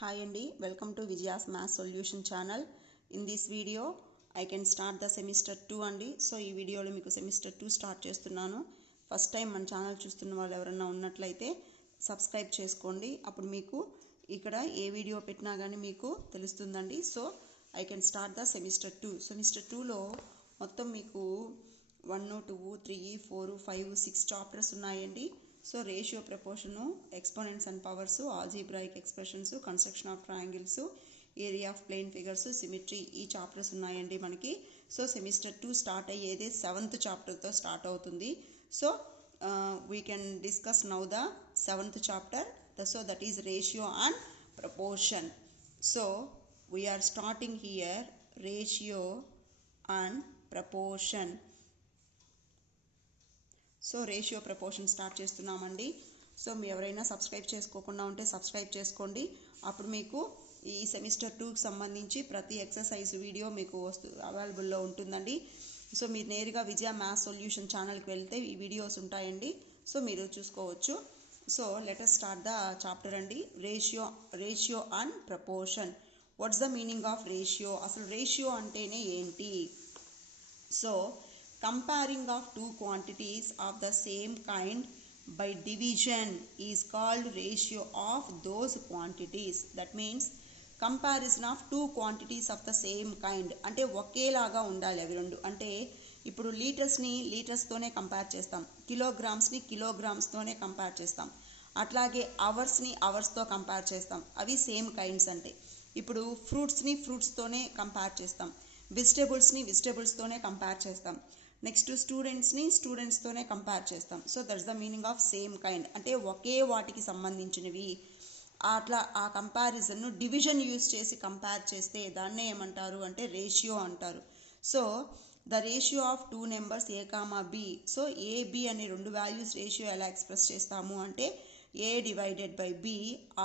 Hi Andy, welcome to Vijaya's Math Solution channel. In this video, I can start the semester 2 Andy. So ఈ వీడియోలో మీకు semester 2 start చేస్తున్నాను. First time మన channel చూస్తున్న వాళ్ళు ఎవరైనా ఉన్నట్లయితే సబ్స్క్రైబ్ చేసుకోండి. అప్పుడు మీకు ఇక్కడ ఏ వీడియో పెట్టినా గానీ మీకు తెలుస్తుందండి. So I can start the semester 2. Semester 2లో మొత్తం మీకు 1 2 3 4 5 6 చాప్టర్స్ ఉన్నాయండి. So ratio proportion exponents and powers algebraic expressions construction of triangles area of plane figures symmetry ఈ చాప్టర్స్ ఉన్నాయండి మనకి. సో సెమిస్టర్ 2 స్టార్ట్ అయ్యేది 7th చాప్టర్తో స్టార్ట్ అవుతుంది. So we can discuss now the 7th chapter. So that is ratio and proportion. So we are starting here ratio and proportion. So ratio proportion start చేస్తున్నామండి. So మీరు ఎవరైనా subscribe చేసుకోకుండా ఉంటే subscribe చేసుకోండి. అప్పుడు మీకు ఈ సెమిస్టర్ 2కి సంబంధించి ప్రతి ఎక్సర్సైజ్ వీడియో మీకు అవైలబుల్లో ఉంటుందండి. సో మీరు నేరుగా విజయ మ్యాథ్స్ సొల్యూషన్ ఛానల్కి వెళ్తే ఈ వీడియోస్ ఉంటాయండి. సో మీరు చూసుకోవచ్చు. So let us start the chapter అండి. Ratio and proportion. What's the meaning of ratio? అసలు రేషియో అంటేనే ఏంటి? So comparing of two quantities of the same kind by division is called ratio of those quantities. That means comparison of two quantities of the same kind. అంటే ఒకేలాగా ఉండాలి అవి రెండు. అంటే ఇప్పుడు లీటర్స్ని లీటర్స్తోనే కంపేర్ చేస్తాం, కిలోగ్రామ్స్ని కిలోగ్రామ్స్తోనే కంపేర్ చేస్తాం, అట్లాగే అవర్స్ని అవర్స్తో కంపేర్ చేస్తాం. అవి సేమ్ కైండ్స్. అంటే ఇప్పుడు ఫ్రూట్స్ని ఫ్రూట్స్తోనే కంపేర్ చేస్తాం, వెజిటేబుల్స్ని వెజిటేబుల్స్తోనే కంపేర్ చేస్తాం, నెక్స్ట్ స్టూడెంట్స్ని స్టూడెంట్స్తోనే కంపేర్ చేస్తాం. So that's the meaning of same kind. అంటే ఒకే వాటికి సంబంధించినవి. అట్లా ఆ కంపారిజన్ను డివిజన్ యూజ్ చేసి కంపేర్ చేస్తే దాన్నే ఏమంటారు అంటే రేషియో అంటారు. So the ratio of two numbers A comma B. So A B అనే రెండు వాల్యూస్ రేషియో ఎలా ఎక్స్ప్రెస్ చేస్తాము అంటే A divided by B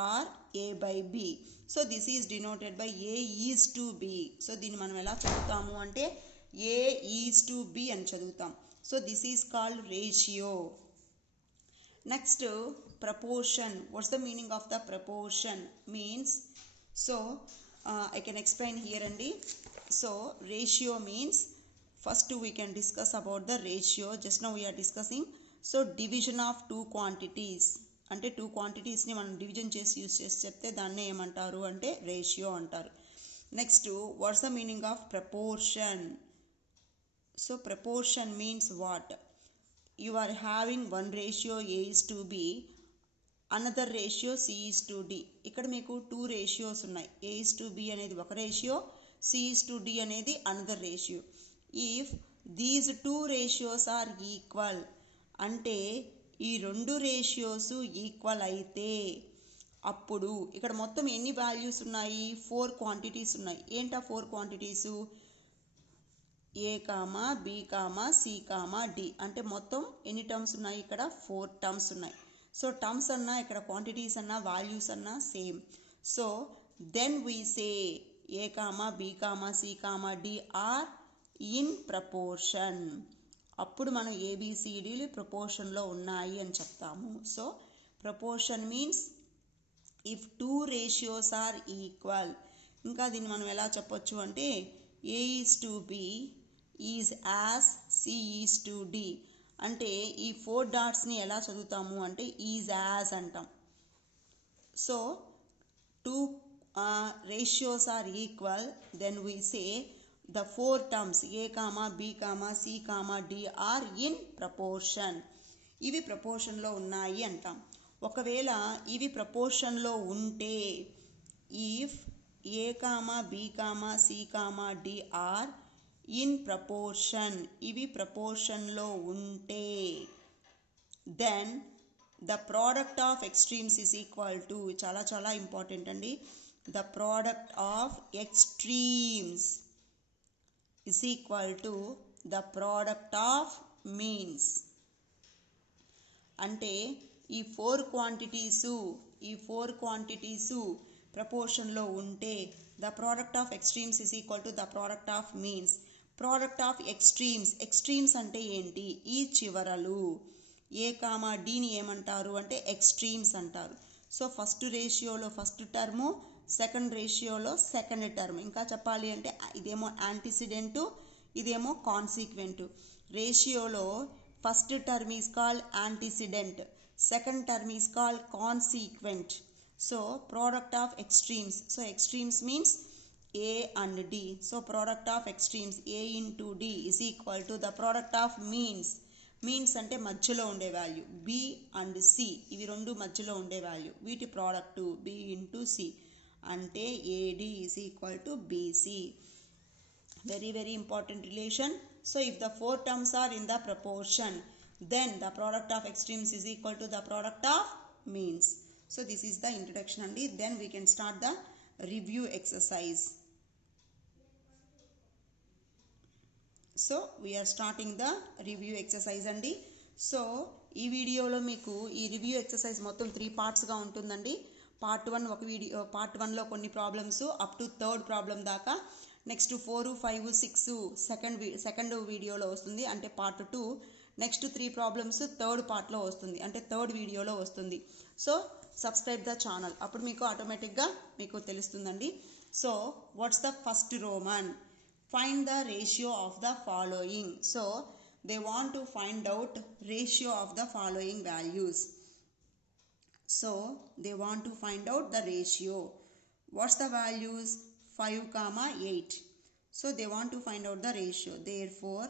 or A by B. So this is denoted by A is to B. So దీన్ని మనం ఎలా చదువుతాము అంటే A is to B అని చదువుతాం. So this is called ratio. Next proportion. What's the meaning of the proportion? Means so I can explain here అండి. So ratio means first we can discuss about the ratio. Just now we are discussing. So division of two quantities. అంటే two క్వాంటిటీస్ని మనం division చేసి use చేసి చెప్తే దాన్నే ఏమంటారు అంటే రేషియో అంటారు. Next watts the meaning of proportion? So proportion means what? You are having one ratio A is to B, another ratio C is to D. ఇక్కడ మీకు టూ రేషియోస్ ఉన్నాయి. A is to B అనేది ఒక ratio, C is to D అనేది another ratio. If these two ratios are equal అంటే ఈ రెండు ratios equal అయితే అప్పుడు ఇక్కడ మొత్తం ఎన్ని వాల్యూస్ ఉన్నాయి? 4 క్వాంటిటీస్ ఉన్నాయి. ఏంటా 4 quantities? A comma B comma C comma D. అంటే మొత్తం ఎన్ని టర్మ్స్ ఉన్నాయి? ఇక్కడ 4 టర్మ్స్ ఉన్నాయి. సో టర్మ్స్ అన్నా ఇక్కడ క్వాంటిటీస్ అన్నా వాల్యూస్ అన్నా same. So then we say A comma B comma C comma D are in proportion. అప్పుడు మనం ఏబిసిడీలు ప్రపోర్షన్లో ఉన్నాయి అని చెప్తాము. So proportion means if two ratios are equal. ఇంకా దీన్ని మనం ఎలా చెప్పొచ్చు అంటే A is to B is as C is to D. అంటే ఈ 4 డాట్స్ని ఎలా చదువుతాము అంటే ఈజ్ యాజ్ అంటాం. So two ratios are equal then we say the 4 terms A comma B comma C comma D are in proportion. ఇవి ప్రపోర్షన్లో ఉన్నాయి అంటాం. ఒకవేళ ఇవి ప్రపోర్షన్లో ఉంటే if A comma B comma C comma D are in proportion, ఇవి ప్రపోర్షన్లో ఉంటే then the product of extremes is equal to, చాలా చాలా ఇంపార్టెంట్ అండి, the product of extremes is equal to the product of means. అంటే ఈ 4 quantities ప్రపోర్షన్లో ఉంటే the product of extremes is equal to the product of means. Product of extremes అంటే ఏంటి? ఈ చివరలు ఏ కామా డిని ఏమంటారు అంటే ఎక్స్ట్రీమ్స్ అంటారు. సో ఫస్ట్ రేషియోలో ఫస్ట్ టర్ము, సెకండ్ రేషియోలో సెకండ్ టర్మ్. ఇంకా చెప్పాలి అంటే ఇదేమో యాంటిసిడెంటు, ఇదేమో కాన్సిక్వెంట్. రేషియోలో first term is called antecedent, second term is called consequent. So product of extremes. So extremes means A and D. So product of extremes A into D is equal to the product of means. Means అంటే మధ్యలో ఉండే value. B and C ఇవి రెండు మధ్యలో ఉండే value, వీటి product B into C అంటే AD is equal to BC. Very very important relation. So if the four terms are in the proportion, then the product of extremes is equal to the product of means. So this is the introduction and then we can start the review exercise. So we are starting the review exercise అండి. సో ఈ వీడియోలో మీకు ఈ review exercise మొత్తం 3 పార్ట్స్గా ఉంటుందండి. Part 1 ఒక వీడియో, పార్ట్ 1లో కొన్ని problems up to third problem దాకా. నెక్స్ట్ 4, 5, 6 సెకండ్ వీడియోలో వస్తుంది అంటే పార్ట్ 2. నెక్స్ట్ 3 ప్రాబ్లమ్స్ థర్డ్ పార్ట్లో వస్తుంది అంటే థర్డ్ వీడియోలో వస్తుంది. సో సబ్స్క్రైబ్ ద ఛానల్, అప్పుడు మీకు ఆటోమేటిక్గా మీకు తెలుస్తుందండి. So what's the first Roman? Find the ratio of the following. So they want to find out ratio of the following values. So they want to find out the ratio. What's the values? 5, 8. So they want to find out the ratio. Therefore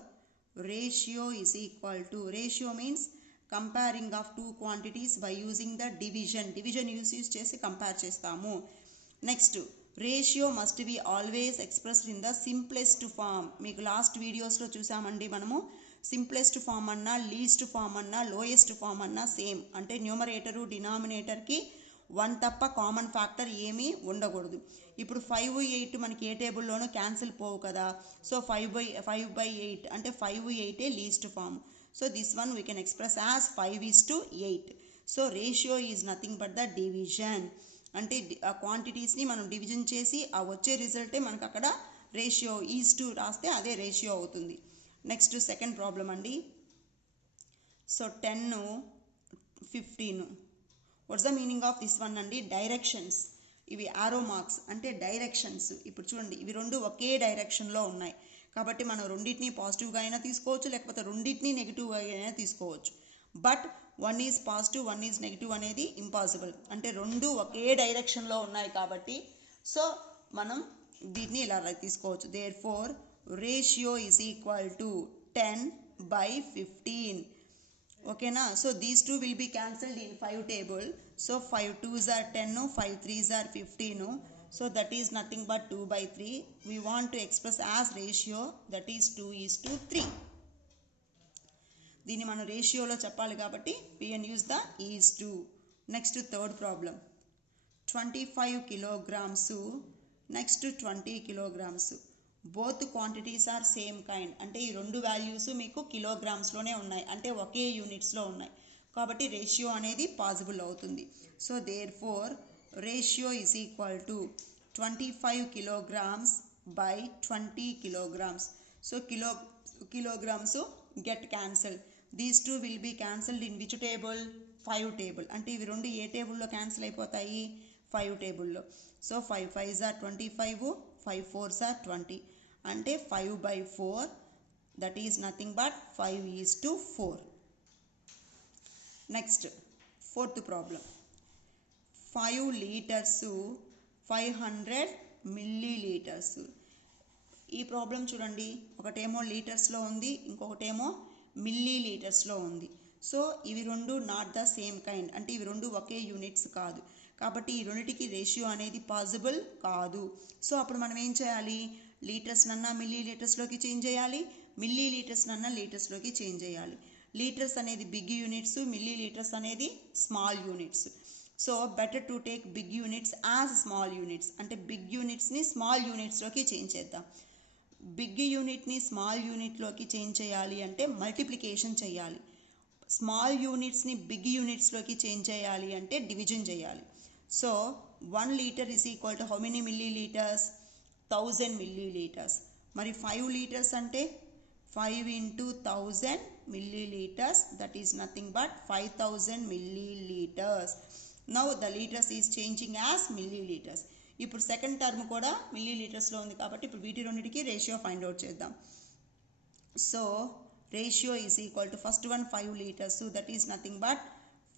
ratio is equal to, ratio means comparing of two quantities by using the division use chesi compare chestamu. Next, ratio must be always expressed in the simplest form. మీకు last వీడియోస్లో చూసామండి మనము, simplest form అన్నా, least form అన్నా, lowest form అన్నా same. అంటే numerator డినామినేటర్కి 1 తప్ప కామన్ ఫ్యాక్టర్ ఏమీ ఉండకూడదు. ఇప్పుడు 5, 8 మనకి ఏ టేబుల్లోనూ క్యాన్సిల్ పోవు కదా. సో 5/8 అంటే 5, 8 least form. So this one we can express as 5:8. So ratio is nothing but the division. అంటే ఆ క్వాంటిటీస్ని మనం డివిజన్ చేసి ఆ వచ్చే రిజల్టే మనకు అక్కడ రేషియో ఈజ్ టు రాస్తే అదే రేషియో అవుతుంది. నెక్స్ట్ సెకండ్ ప్రాబ్లం అండి. So 10, 15. Watts the meaning of this one అండి? డైరెక్షన్స్. ఇవి ఆరో మార్క్స్ అంటే డైరెక్షన్స్. ఇప్పుడు చూడండి, ఇవి రెండు ఒకే డైరెక్షన్లో ఉన్నాయి కాబట్టి మనం రెండింటిని పాజిటివ్గా అయినా తీసుకోవచ్చు, లేకపోతే రెండింటిని నెగిటివ్గా అయినా తీసుకోవచ్చు. But 1 is positive, 1 is negative అనేది ఇంపాసిబుల్. అంటే రెండు ఒకే డైరెక్షన్లో ఉన్నాయి కాబట్టి సో మనం దీన్ని ఇలా తీసుకోవచ్చు. Therefore ratio is equal to 10/15. ఓకేనా? So these two will be cancelled in 5 table. So 5 2s are 10, 5 3s are 15. So that is nothing but 2/3. We want to express as ratio, that is 2:3. దీన్ని మనం రేషియోలో చెప్పాలి కాబట్టి we can use the is to. Next third problem. 25 kilograms, next 20 kilograms. Both quantities are same kind. అంటే ఈ రెండు values మీకు కిలోగ్రామ్స్లోనే ఉన్నాయి, అంటే ఒకే యూనిట్స్లో ఉన్నాయి కాబట్టి రేషియో అనేది పాసిబుల్ అవుతుంది. So therefore ratio is equal to 25 kilograms by 20 kilograms. So kilograms get cancelled. These two will be cancelled in which table? 5 table. అంటే ఇవి రెండు ఏ టేబుల్లో క్యాన్సిల్ అయిపోతాయి? 5 టేబుల్లో. So 5 5s are 25, 5 4s are 20. అంటే 5/4, that is nothing but 5:4. Next fourth problem. 5 liters, 500 milliliters. ఈ problem చూడండి, ఒకటేమో లీటర్స్లో ఉంది, ఇంకొకటేమో మిల్లీ లీటర్స్లో ఉంది. సో ఇవి రెండు నాట్ ద సేమ్ కైండ్, అంటే ఇవి రెండు ఒకే యూనిట్స్ కాదు కాబట్టి ఈ రెండింటికి రేషియో అనేది పాసిబుల్ కాదు. సో అప్పుడు మనం ఏం చేయాలి? లీటర్స్ నన్నా మిల్లీ లీటర్స్లోకి చేంజ్ చేయాలి, మిల్లీ లీటర్స్ నన్నా లీటర్స్లోకి చేంజ్ చేయాలి. లీటర్స్ అనేది బిగ్ యూనిట్స్, మిల్లీ లీటర్స్ అనేది small units. So better to take big units as small units. అంటే బిగ్ యూనిట్స్ని స్మాల్ యూనిట్స్లోకి చేంజ్ చేద్దాం. బిగ్ యూనిట్ని స్మాల్ యూనిట్లోకి చేంజ్ చేయాలి అంటే మల్టిప్లికేషన్ చేయాలి. స్మాల్ యూనిట్స్ని బిగ్ యూనిట్స్లోకి చేంజ్ చేయాలి అంటే డివిజన్ చేయాలి. So 1 liter is equal to how many millilitres? 1000 milliliters. మరి 5 liters అంటే 5 into 1000 milliliters, that is nothing but 5000 milliliters. Now the litres is changing as millilitres. ఇప్పుడు second term కూడా మిల్లీ లీటర్స్లో ఉంది కాబట్టి ఇప్పుడు వీటి రెండింటికి రేషియో ఫైండ్ అవుట్ చేద్దాం. So ratio is equal to first one 5 liters, that is nothing but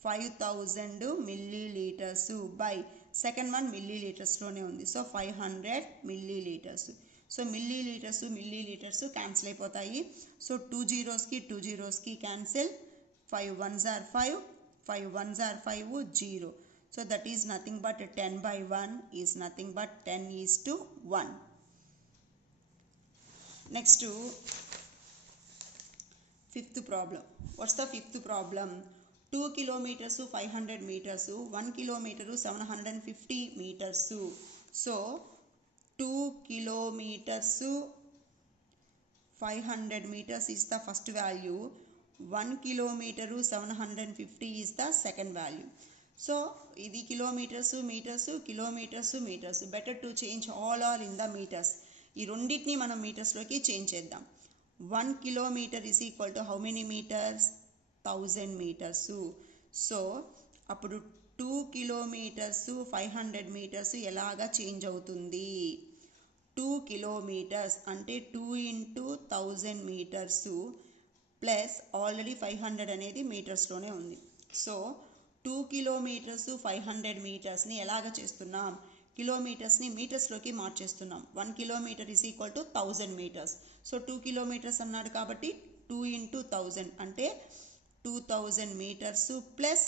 5000 milliliters by second one మిల్లీ లీటర్స్లోనే ఉంది. So 500 milliliters. So millilitres cancel అయిపోతాయి. So 2 zeros cancel. 5 ones are 5, 5 ones are 5, 0. So that is nothing but 10 by 1 is nothing but 10:1. Next to fifth problem. What's the fifth problem? 2 kilometers 500 meters, 1 kilometer 750 meters. So 2 kilometers 500 meters is the first value, 1 kilometer 750 is the second value. So ఇది kilometres metres better to change all are in the metres. ఈ రెండింటిని మనం మీటర్స్లోకి change చేద్దాం. 1 kilometer is equal to how many meters? 1000 meters. So అప్పుడు 2 kilometers 500 meters ఎలాగా change అవుతుంది? 2 kilometers అంటే 2 into 1000 meters plus already 500 అనేది మీటర్స్లోనే ఉంది. సో 2 kilometers 500 metersని ఎలాగ చేస్తున్నాం? కిలోమీటర్స్ని మీటర్స్లోకి మార్చేస్తున్నాం. 1 kilometer is equal to 1000 meters. So 2 kilometers అన్నాడు కాబట్టి 2 into 1000 అంటే 2000 meters plus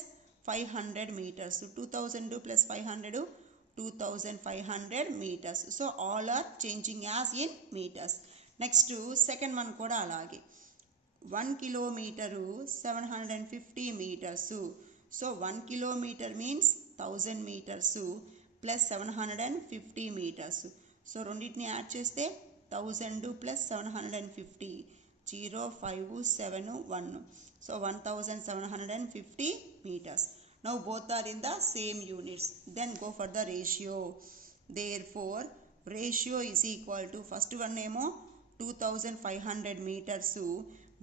500 meters. 2000 plus 500 2500 meters. So all are changing as in metres. Next second one కూడా అలాగే 1 kilometer 750 meters. సో 1 kilometer means 1000 meters plus 750 meters. సో రెండింటిని యాడ్ చేస్తే 1000 plus 750 0 5 7 1. సో 1750 meters. Now both are in the same units. Then go for the ratio. Therefore ratio is equal to first one ఏమో 2500 meters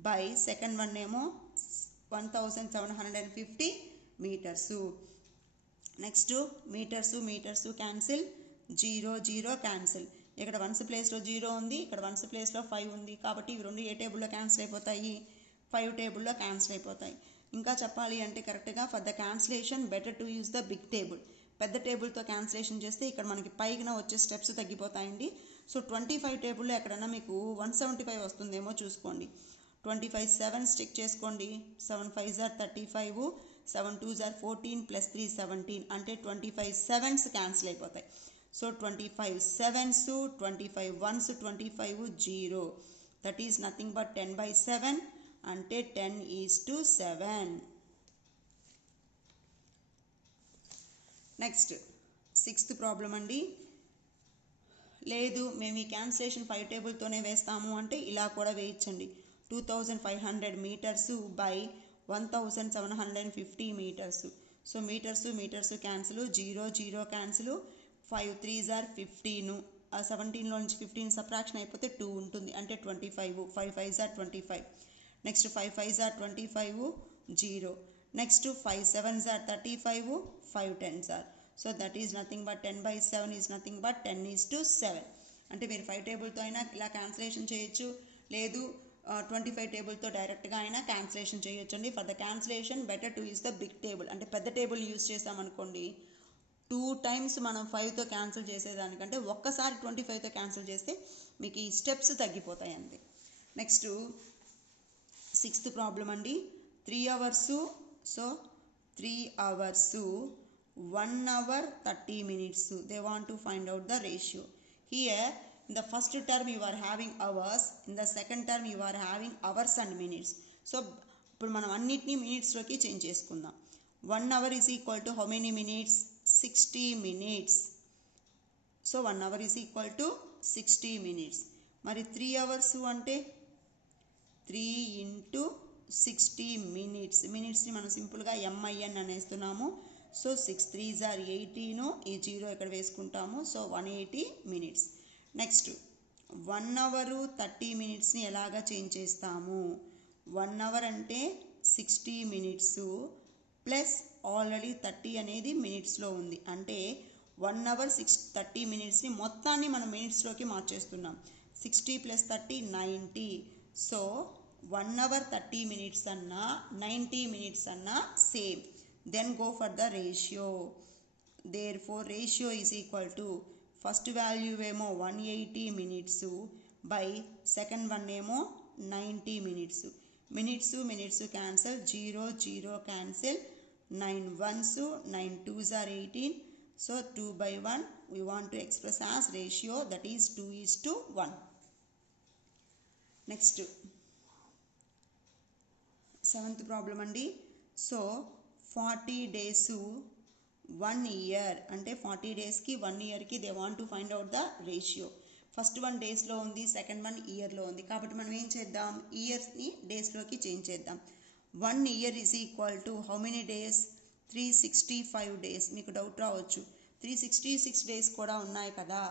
by second one ఏమో 1750 meters. Next metres cancel. 0 cancel. ఇక్కడ ones ప్లేస్లో 0 ఉంది, ఇక్కడ ones ప్లేస్లో 5 ఉంది కాబట్టి ఇవి రెండు ఏ టేబుల్లో క్యాన్సిల్ అయిపోతాయి? 5 టేబుల్లో క్యాన్సిల్ అయిపోతాయి. ఇంకా చెప్పాలి అంటే కరెక్ట్గా for the cancellation better to use the big table. పెద్ద టేబుల్తో క్యాన్సిలేషన్ చేస్తే ఇక్కడ మనకి పైన వచ్చే స్టెప్స్ తగ్గిపోతాయండి. సో 25 టేబుల్లో ఎక్కడన్నా మీకు 175 వస్తుందేమో చూసుకోండి. 25 7s చెక్ చేసుకోండి. 7 5s are 35, 7 2s are 14 plus 3 17 అంటే 25 7s క్యాన్సిల్ అయిపోతాయి. So 25 7s 25 1s 25 0. That is nothing but 10 by 7 అంటే 10:7. నెక్స్ట్ సిక్స్త్ ప్రాబ్లం అండి. లేదు మేము ఈ క్యాన్సిలేషన్ 5 టేబుల్తోనే వేస్తాము అంటే ఇలా కూడా వేయించండి. 2500 meters by 1750 meters. So metres cancel. 0 cancel. 5 3s are 15. ఆ 17లో నుంచి 15 సబ్ట్రాక్షన్ అయిపోతే 2 ఉంటుంది అంటే 25. 5 5s are 25. Next 5 5s are 25 0. Next 5 7s are 35, 5 10s are. So that is nothing but 10 by 7 is nothing but 10:7. అంటే మీరు 5 టేబుల్తో అయినా ఇలా క్యాన్సిలేషన్ చేయొచ్చు, లేదు 25 టేబుల్తో డైరెక్ట్గా అయినా క్యాన్సిలేషన్ చేయొచ్చు అండి. For the cancellation better to use the big table. అంటే పెద్ద టేబుల్ యూస్ చేసామనుకోండి 2 times మనం 5తో క్యాన్సిల్ చేసేదానికంటే ఒక్కసారి 25తో క్యాన్సిల్ చేస్తే మీకు ఈ స్టెప్స్ తగ్గిపోతాయి అంతే. నెక్స్ట్ సిక్స్త్ ప్రాబ్లం అండి. 3 hours. So 3 hours 1 hour 30 minutes. They want to find out the ratio. Here in the first term you are having hours, in the second term you are having hours and minutes. So ఇప్పుడు మనం అన్నిటినీ మినిట్స్లోకి change చేసుకుందాం. 1 hour is equal to how many minutes? 60 minutes. So 1 hour is equal to 60 minutes. మరి 3 hours అంటే 3 into 60 minutes. మినిట్స్ని మనం సింపుల్గా MIN అనేస్తున్నాము. So 6 3s are 18, ఈ 0 ఇక్కడ వేసుకుంటాము. So 180 minutes. నెక్స్ట్ 1 hour 30 minutesని ఎలాగా చేంజ్ చేస్తాము? 1 hour అంటే 60 minutes ప్లస్ ఆల్రెడీ 30 అనేది మినిట్స్లో ఉంది. అంటే 1 hour 30 minutesని మొత్తాన్ని మనం మినిట్స్లోకి మార్చేస్తున్నాం. 60 + 30 90. సో 1 hour 30 minutes అన్నా 90 minutes అన్నా same. Then go for the ratio. Therefore ratio is equal to first value ఏమో 180 minutes బై సెకండ్ వన్ ఏమో 90 minutes. Minutes cancel, 0 0 cancel, 9 ones 9 2s are 18. So 2/1 we want to express as ratio, that is 2:1. Next 7th problem అండి. సో 40 days 1 year అంటే 40 daysకి 1 yearకి they want to find out the ratio. First one డేస్లో ఉంది, second one ఇయర్లో ఉంది. కాబట్టి మనం ఏం చేద్దాం, ఇయర్స్ని డేస్లోకి చేంజ్ చేద్దాం. 1 year is equal to how many days, 365 days. మీకు డౌట్ రావచ్చు, 366 days కూడా ఉన్నాయి కదా.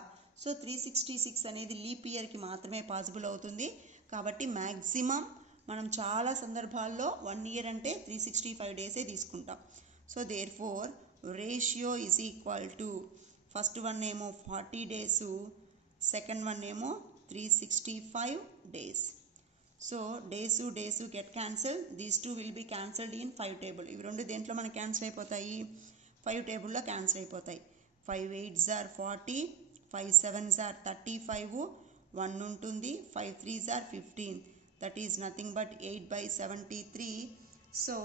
సో 366 అనేది లీప్ ఇయర్కి మాత్రమే పాసిబుల్ అవుతుంది. కాబట్టి మ్యాక్సిమం మనం చాలా సందర్భాల్లో 1 year అంటే 365 days తీసుకుంటాం. So there four ratio is equal to first one ఏమో 40 days, సెకండ్ వన్ ఏమో 365 days. So days get cancel, these two will be cancelled in 5 table. ఇవి రెండు దేంట్లో మనకి క్యాన్సిల్ అయిపోతాయి, 5 table క్యాన్సిల్ అయిపోతాయి. 5 8s are 40, 5 7s are 35, 1 ఉంటుంది, 5 3s are 15. That is nothing but 8/73. So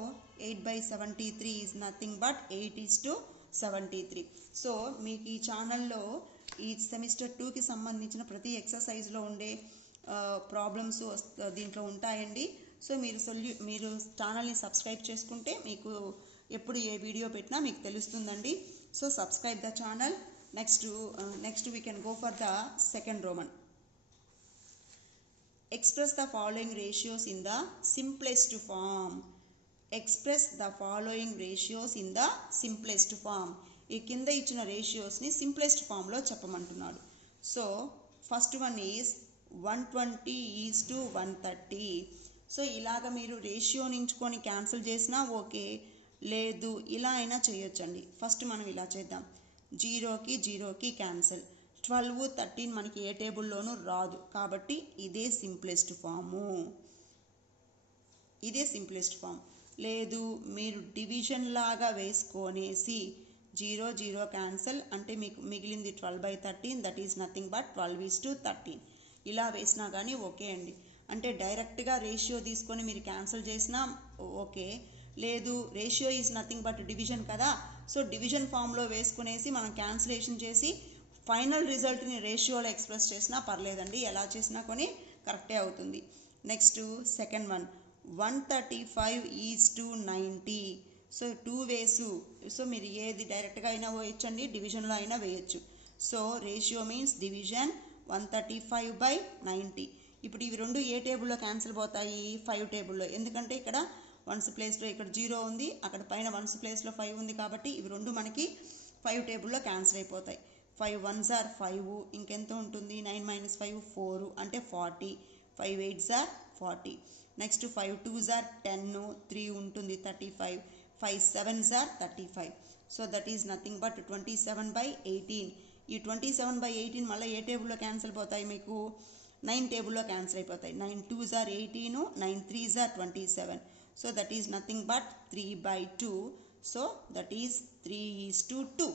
8/73 is nothing but 8:73. So మీకు ఈ ఛానల్లో ఈ సెమిస్టర్ 2కి సంబంధించిన ప్రతి ఎక్సర్సైజ్లో ఉండే ప్రాబ్లమ్స్ దీంట్లో ఉంటాయండి. సో మీరు ఛానల్ని సబ్స్క్రైబ్ చేసుకుంటే మీకు ఎప్పుడు ఏ వీడియో పెట్టినా మీకు తెలుస్తుందండి. So subscribe the channel. Next we can go for the second Roman. Express the following ratios in the simplest form. Express the following ratios in the simplest form. ఈ కింద ఇచ్చిన రేషియోస్ని సింప్లెస్ట్ ఫామ్లో చెప్పమంటున్నాడు. So first one is 120:130. So ఇలాగ మీరు ratio నించుకొని cancel చేసినా ఓకే, లేదు ఇలా అయినా చేయొచ్చండి. ఫస్ట్ మనం ఇలా చేద్దాం, 0కి క్యాన్సిల్. 12 13 మనకి ఏ టేబుల్లోనూ రాదు, కాబట్టి ఇదే సింప్లెస్ట్ ఫామ్. లేదు మీరు డివిజన్ లాగా వేసుకొనేసి 0 0 క్యాన్సల్ అంటే మీకు మిగిలింది 12/13, దట్ ఈజ్ నథింగ్ బట్ 12:13. ఇలా వేసినా కానీ ఓకే అండి. అంటే డైరెక్ట్గా రేషియో తీసుకొని మీరు క్యాన్సిల్ చేసినా ఓకే, లేదు ratio is nothing but division కదా, సో డివిజన్ ఫామ్లో వేసుకునేసి మనం క్యాన్సిలేషన్ చేసి ఫైనల్ రిజల్ట్ని రేషియోలో ఎక్స్ప్రెస్ చేసినా పర్లేదండి, ఎలా చేసినా కొని కరెక్టే అవుతుంది. Next second one 135:90. So 2 ways. So మీరు ఏది డైరెక్ట్గా అయినా వేయచ్చండి, డివిజన్లో అయినా వేయచ్చు. So ratio means division 135/90. ఇప్పుడు ఇవి రెండు ఏ టేబుల్లో క్యాన్సిల్ పోతాయి, 5 టేబుల్లో. ఎందుకంటే ఇక్కడ వన్స్ ప్లేస్లో ఇక్కడ 0 ఉంది, అక్కడ పైన వన్స్ ప్లేస్లో 5 ఉంది, కాబట్టి ఇవి రెండు మనకి 5 టేబుల్లో క్యాన్సిల్ అయిపోతాయి. 5 1s are 5, ఇంకెంత ఉంటుంది, 9 - 5 4 అంటే 40. 5 8s are 40. Next 5 2s are 10, 3 ఉంటుంది 35. 5 7s are 35. So that is nothing but 27/18. ఈ 27/18 మళ్ళీ ఏ టేబుల్లో క్యాన్సిల్ పోతాయి, మీకు 9 టేబుల్లో క్యాన్సిల్ అయిపోతాయి. 9 2s are 18, 9 3s are 27. So that is nothing but 3/2. So that is 3:2.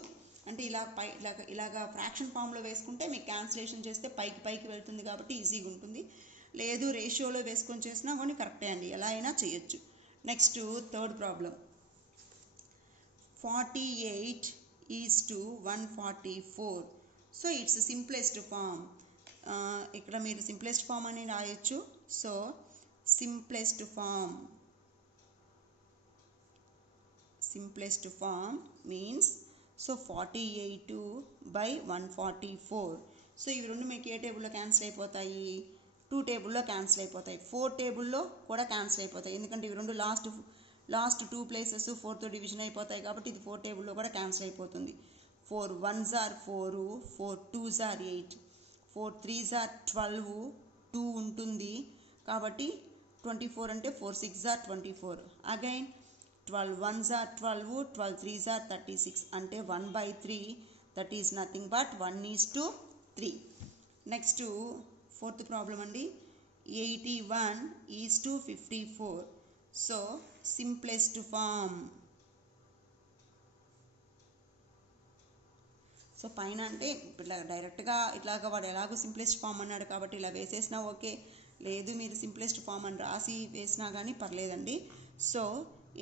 అంటే ఇలాగా ఫ్రాక్షన్ ఫామ్లో వేసుకుంటే మీకు క్యాన్సిలేషన్ చేస్తే పైకి వెళ్తుంది కాబట్టి ఈజీగా ఉంటుంది. లేదు రేషియోలో వేసుకొని చేసినా కొన్ని కరెక్టే అండి, ఎలా అయినా చేయొచ్చు. Next third problem 48:144. So it's simplest form. ఇక్కడ మీరు సింప్లెస్ట్ ఫామ్ అని రాయొచ్చు. So simplest form means so 48/144. సో ఇవి రెండు మీకు ఏ టేబుల్లో క్యాన్సిల్ అయిపోతాయి, 2 టేబుల్లో క్యాన్సిల్ అయిపోతాయి. 4 టేబుల్లో కూడా క్యాన్సిల్ అయిపోతాయి, ఎందుకంటే ఇవి రెండు లాస్ట్ 2 places 4తో డివిజన్ అయిపోతాయి, కాబట్టి ఇది 4 టేబుల్లో కూడా క్యాన్సిల్ అయిపోతుంది. 4 1s are 4, 4 2s are 8, 4 3s are 12, 2 ఉంటుంది కాబట్టి 24 అంటే 4 6s are 24. Again 12 ones are 12, 12 threes are 36 అంటే 1/3 that is nothing but 1:3. Next fourth problem అండి 81:54. So simplest form. సో పైన అంటే ఇట్లా డైరెక్ట్గా ఇట్లాగా వాడు ఎలాగో సింప్లెస్ట్ ఫామ్ అన్నాడు కాబట్టి ఇలా వేసేసినా ఓకే, లేదు మీరు సింప్లెస్ట్ ఫామ్ అని రాసి వేసినా కానీ పర్లేదండి. సో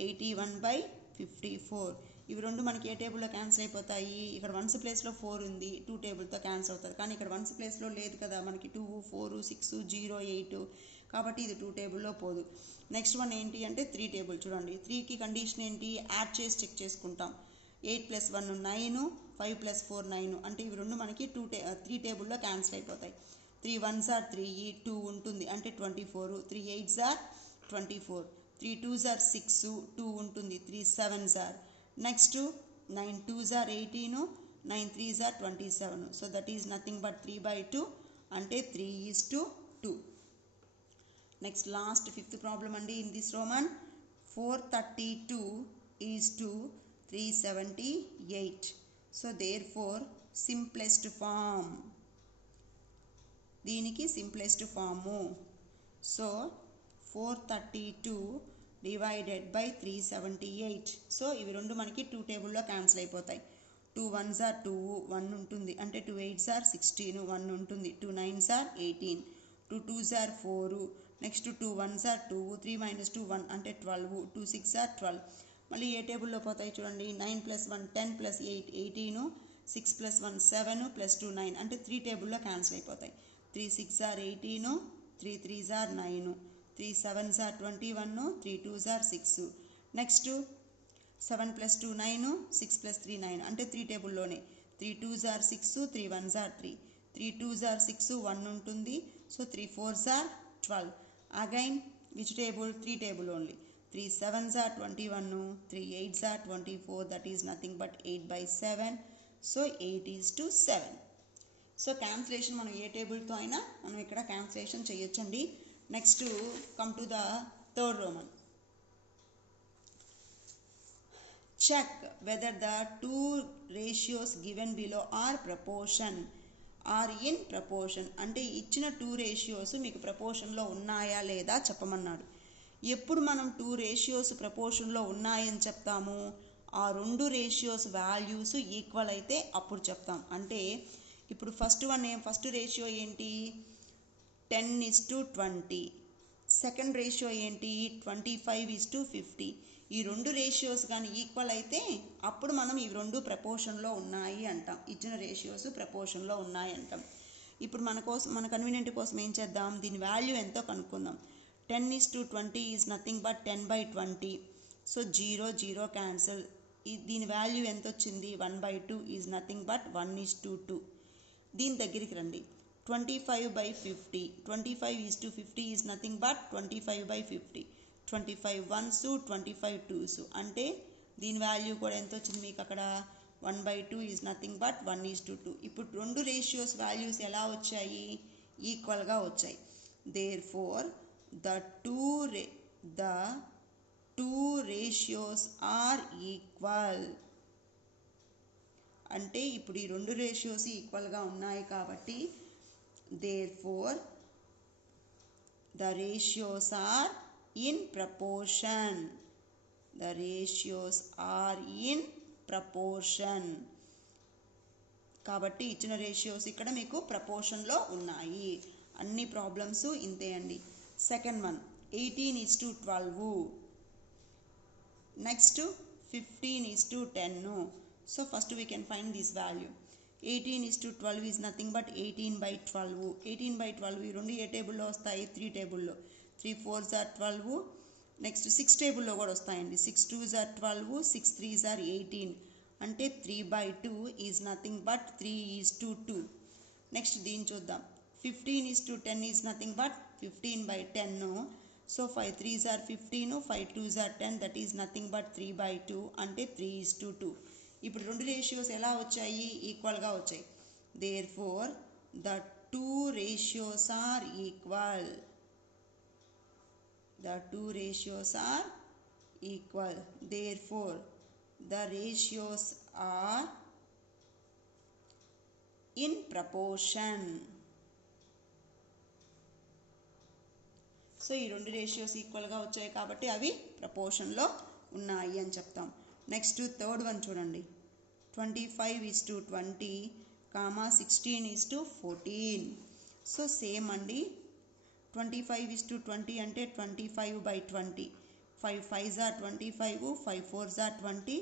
81/54 ఇవి రెండు మనకి ఏ టేబుల్లో క్యాన్సిల్ అయిపోతాయి? ఇక్కడ వన్స్ ప్లేస్లో 4 ఉంది, 2 టేబుల్తో క్యాన్సిల్ అవుతుంది. కానీ ఇక్కడ వన్స్ ప్లేస్లో లేదు కదా, మనకి 2, 4, 6, 0, 8 కాబట్టి ఇది 2 టేబుల్లో పోదు. నెక్స్ట్ వన్ ఏంటి అంటే 3 టేబుల్. చూడండి 3కి కండిషన్ ఏంటి? యాడ్ చేసి చెక్ చేసుకుంటాం. 8 + 1 9, 5 + 4 9 అంటే ఇవి రెండు మనకి 3 టేబుల్లో క్యాన్సిల్ అయిపోతాయి. 3 ones are 3, 2 ఉంటుంది అంటే 24, 3 8s are 24, 3 2s are 6, 2 ఉంటుంది, 3 7s are. Next 9 2s are 18, 9 3s are 27. So that is nothing but 3/2 అంటే 3:2. నెక్స్ట్ లాస్ట్ ఫిఫ్త్ ప్రాబ్లం అండి in this Roman. 432:378. So there four simplest form. దీనికి simplest form. So 432 divided by 378. So ఇవి రెండు మనకి 2 టేబుల్లో cancel అయిపోతాయి. 2 ones are 2, 1 ఉంటుంది అంటే 2 8s are 16, 1 ఉంటుంది, 2 9s are 18, 2 2s are 4, next 2 1s are 2, 3 - 2 1 అంటే 12, 2 6 are 12. మళ్ళీ ఏ టేబుల్లో పోతాయి చూడండి. 9 + 1 10 + 8 18, 6 + 1 7 + 2 9 అంటే 3 టేబుల్లో క్యాన్సిల్ అయిపోతాయి. 3 6 are 18, 3 3s are 9, 3 7s are 21, 3 2s are 6. Next 7 + 2 9, 6 + 3 9 అంటే 3 టేబుల్లోనే. 3 2s are 6, 3 1s are 3, 3 2s are 6, 1 ఉంటుంది. So 3 4s are 12. Again which table? 3 table only. 3 7s are 21, 3 8s are 24, that is nothing but 8/7. So 8:7. So cancellation మనం ఏ టేబుల్తో అయినా మనం ఇక్కడ cancellation చేయొచ్చండి. Next come to the third Roman. Check whether the 2 ratios given below are in proportion. అంటే ఇచ్చిన 2 ratios మీకు ప్రపోర్షన్లో ఉన్నాయా లేదా చెప్పమన్నాడు. ఎప్పుడు మనం 2 ratios ప్రపోర్షన్లో ఉన్నాయని చెప్తాము? ఆ 2 ratios వాల్యూస్ ఈక్వల్ అయితే అప్పుడు చెప్తాం. అంటే ఇప్పుడు ఫస్ట్ రేషియో ఏంటి? 10:20. సెకండ్ రేషియో ఏంటి? 25:50. ఈ 2 రేషియోస్ కానీ ఈక్వల్ అయితే అప్పుడు మనం ఈ 2 ప్రపోర్షన్లో ఉన్నాయి అంటాం. ఇచ్చిన రేషియోస్ ప్రపోర్షన్లో ఉన్నాయి అంటాం. ఇప్పుడు మన కన్వీనియంట్ కోసం ఏం చేద్దాం? దీని వాల్యూ ఎంతో కనుక్కుందాం. 10:20 is nothing but 10/20. So 0 0 cancel. దీని వాల్యూ ఎంత వచ్చింది? 1/2 ఈజ్ నథింగ్ బట్ 1:2. దీని దగ్గరికి రండి. 25/50. 25:50 is nothing but 25/50. 25 ones, 25 2s అంటే దీని వాల్యూ కూడా ఎంత వచ్చింది మీకు అక్కడ? 1/2 ఈజ్ నథింగ్ బట్ 1:2. ఇప్పుడు 2 రేషియోస్ వాల్యూస్ ఎలా వచ్చాయి? ఈక్వల్గా వచ్చాయి. Therefore the two ratios are equal. అంటే ఇప్పుడు ఈ 2 రేషియోస్ ఈక్వల్గా ఉన్నాయి కాబట్టి therefore the ratios are in proportion. The ratios are in proportion. కాబట్టి ఇచ్చిన రేషియోస్ ఇక్కడ మీకు ప్రపోర్షన్లో ఉన్నాయి. అన్ని ప్రాబ్లమ్స్ ఇంతే అండి. Second one 18:12. Next 15:10. So first we can find this value. 18:12 is nothing but 18/12. 18/12 ఈ రెండు ఏ టేబుల్లో వస్తాయి? 3 టేబుల్లో. 3 4s are 12. నెక్స్ట్ 6 టేబుల్లో కూడా వస్తాయండి. 6 2s are 12, 6 3s are 18 అంటే 3/2 ఈజ్ నథింగ్ బట్ 3:2. నెక్స్ట్ దీన్ని చూద్దాం. 15:10 is nothing but 15/10. So 5 3s are 15, 5 2s are 10, that is nothing but 3/2 అంటే 3:2. ఇప్పుడు 2 రేషియోస్ ఎలా వచ్చాయి? ఈక్వల్గా వచ్చాయి. Therefore the 2 ratios are equal. The 2 ratios are equal. Therefore, the ratios are in proportion. So ఈ రెండు రేషియోస్ ఈక్వల్గా వచ్చాయి కాబట్టి అవి ప్రపోర్షన్లో ఉన్నాయి అని చెప్తాం. నెక్స్ట్ థర్డ్ వన్ చూడండి. 25:20, 16:14. సో సేమ్ అండి. 25:20 అంటే 25/20. 5 5s are 25, 5 4s are 20.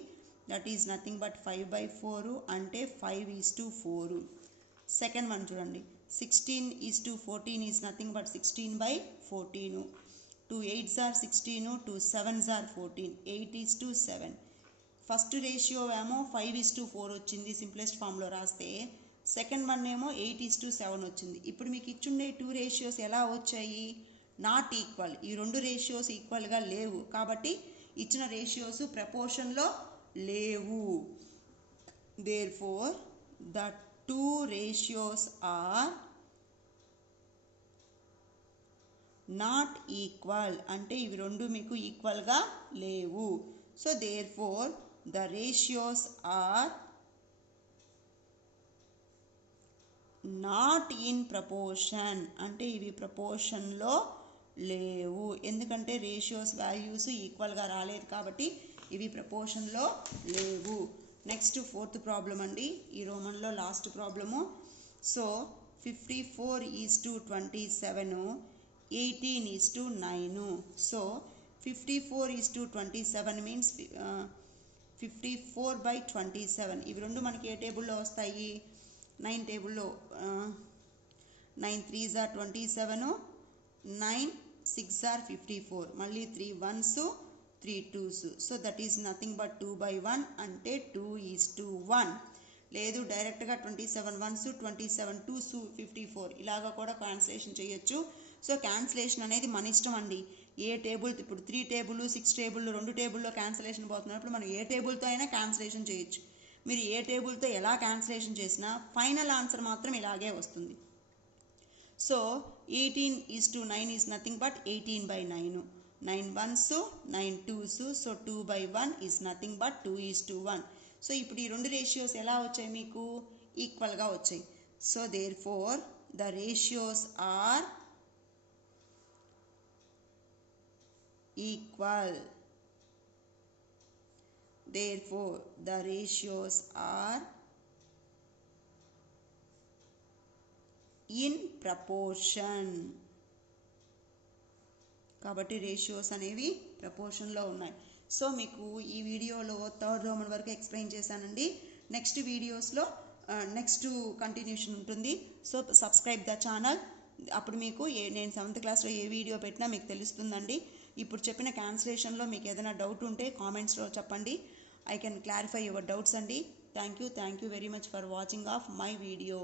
That is nothing but 5/4 అంటే 5:4. సెకండ్ వన్ చూడండి. 16:14 is nothing but 16/14. 2 8s are 16, 2 7s are 14. 8:7. First ratio ఏమో 5:4 వచ్చింది సింప్లెస్ట్ ఫామ్లో రాస్తే. సెకండ్ వన్ ఏమో 8:7 వచ్చింది. ఇప్పుడు మీకు ఇచ్చుండే టూ రేషియోస్ ఎలా వచ్చాయి? Not equal. ఈ రెండు రేషియోస్ ఈక్వల్గా లేవు కాబట్టి ఇచ్చిన రేషియోస్ ప్రపోర్షన్లో లేవు. Therefore the two ratios are not equal. అంటే ఇవి రెండు మీకు ఈక్వల్గా లేవు. So therefore the ratios are not in proportion. అంటే ఇవి ప్రపోర్షన్లో లేవు. ఎందుకంటే రేషియోస్ వాల్యూస్ ఈక్వల్గా రాలేదు కాబట్టి ఇవి ప్రపోర్షన్లో లేవు. నెక్స్ట్ ఫోర్త్ ప్రాబ్లం అండి. ఈ రోమన్లో last problem. So 54:27, 18:9. So 54:27 means 54/27. ఇవి రెండు మనకి ఏ టేబుల్లో వస్తాయి? 9 టేబుల్లో. 9 3s are 27, 9 6s are 54. మళ్ళీ 3 1s, 3 2s. So that is nothing but 2/1 అంటే 2:1. లేదు డైరెక్ట్గా 27 1s, 27 2s, 54 ఇలాగా కూడా క్యాన్సిలేషన్ చేయొచ్చు. సో క్యాన్సిలేషన్ అనేది మన ఇష్టం అండి. ఏ టేబుల్ ఇప్పుడు 3 టేబుల్ 6 టేబుల్ 2 టేబుల్లో క్యాన్సిలేషన్ పోతున్నప్పుడు మనం ఏ టేబుల్తో అయినా క్యాన్సిలేషన్ చేయొచ్చు. మీరు ఏ టేబుల్తో ఎలా క్యాన్సిలేషన్ చేసినా ఫైనల్ ఆన్సర్ మాత్రం ఇలాగే వస్తుంది. So 18:9 is nothing but 18/9. 9 1s, 9 2s. So 2/1 is nothing but 2:1. So ఇప్పుడు ఈ రెండు రేషియోస్ ఎలా వచ్చాయి? మీకు ఈక్వల్గా వచ్చాయి. So there four the ratios are equal. Therefore the ratios are in proportion. కాబట్టి రేషియోస్ అనేవి ప్రపోర్షన్లో ఉన్నాయి. సో మీకు ఈ వీడియోలో థర్డ్ రోమన్ వరకు ఎక్స్ప్లెయిన్ చేశానండి. నెక్స్ట్ వీడియోస్లో నెక్స్ట్ కంటిన్యూషన్ ఉంటుంది. So subscribe the channel. అప్పుడు మీకు నేను 7th క్లాస్లో ఏ వీడియో పెట్టినా మీకు తెలుస్తుందండి. ఇప్పుడు చెప్పిన క్యాన్సిలేషన్లో మీకు ఏదైనా డౌట్ ఉంటే కామెంట్స్లో చెప్పండి. I can clarify your doubts అండి. Thank you very much for watching of my video.